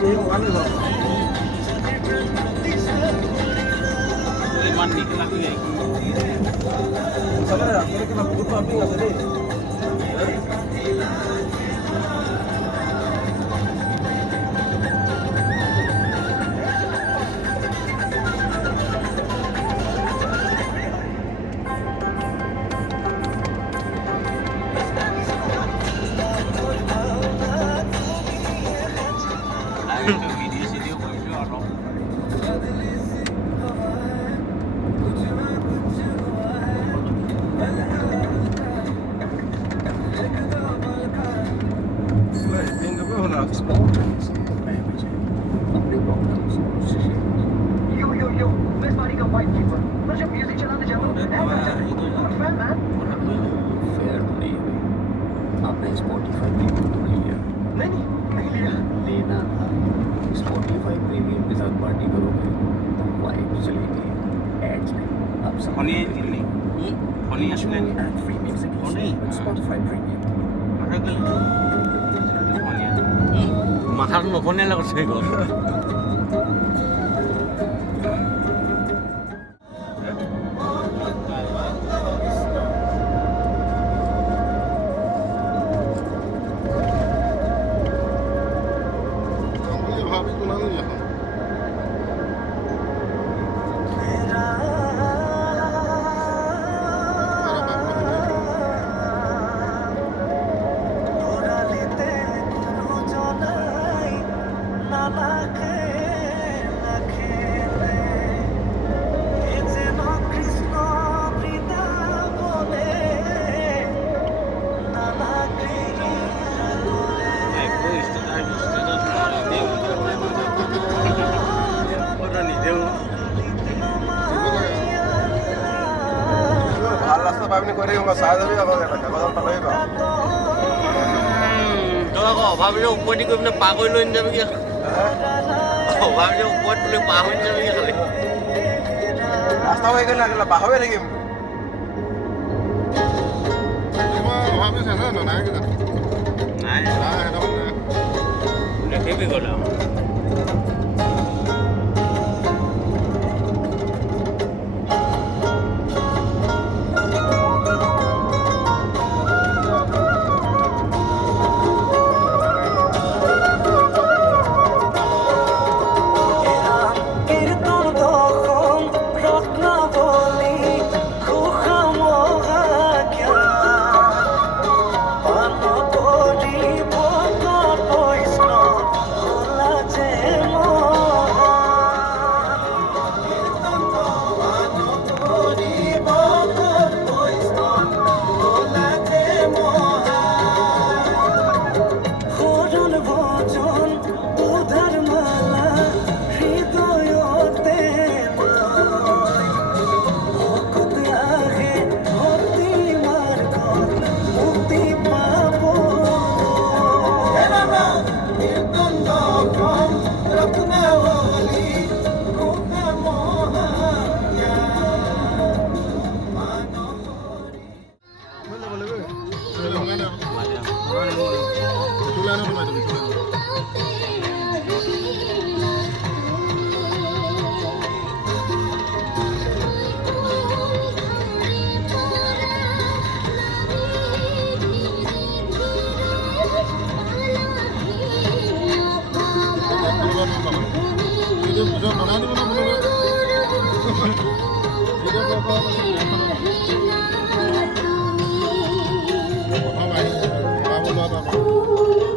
Iman nih lagi kayak gini. Sabar ya, kira-kira buku api nggak tadi? Ayo ke video orang. Yo, where's my nigga white people? मुझे music चलाते जाओ fair तो नहीं है आपने Spotify premium तो नहीं लिया नहीं लिया लेना था स्पॉटिफाई प्रीमियम के साथ पार्टी करोगे तो वाइब चलेगी एड्स नहीं आप फनी नहीं फनी আসলে ad free music funny Spotify premium মাথার নফনে লাগছে গো ভাল রাস্তা পাবনি করে সাহায্য হবে আমাকে কথা লইবা তই আকৌ অভাৱীৰে ওপৰদি গৈ পিনে পাৰ কৰি লৈ যাবি কি অভাৱীৰে ওপৰত বুলি পাৰ হৈ যাবি কি খালি রাস্তা হয়ে গেলে পাহবে থাকিম নাই দেখিবি গ'লা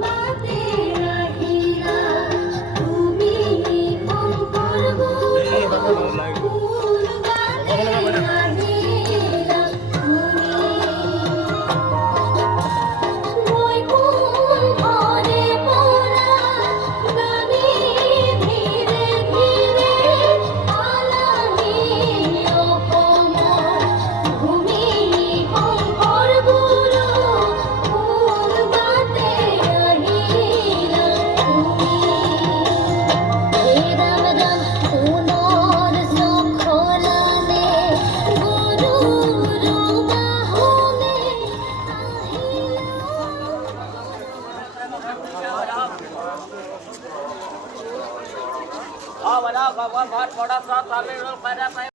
Bye. बजाओ, बहुत बड़ा सा शामिल हो,